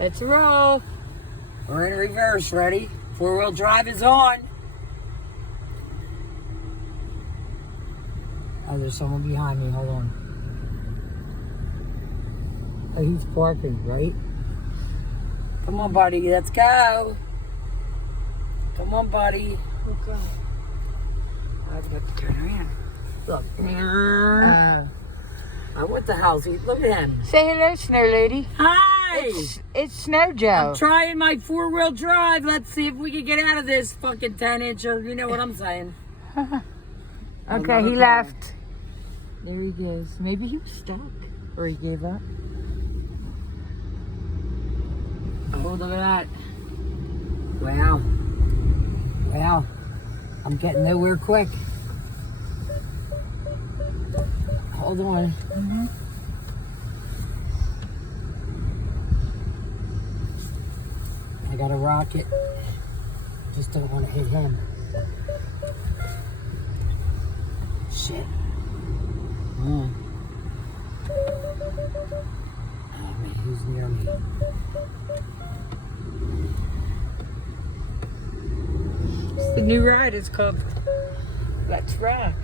Let's roll. We're in reverse. Ready? Four-wheel drive is on. Oh, there's someone behind me. Hold on. Oh, he's parking, right? Come on, buddy. Let's go. Come on, buddy. Okay. I've got to turn around. Look. I went to house. Look at him. Say hello, Snow Lady. Hi. It's Snow Joe. I'm trying my four-wheel drive. Let's see if we can get out of this fucking 10-inch, or you know what I'm saying. Okay, he left. There he goes. Maybe he was stuck. Or he gave up. Oh, look at that. Wow. Wow. I'm getting nowhere quick. Hold on. Mm-hmm. I got a rocket. Just don't want to hit him. Shit. Oh man, who's near me? The new ride is called Let's Rock.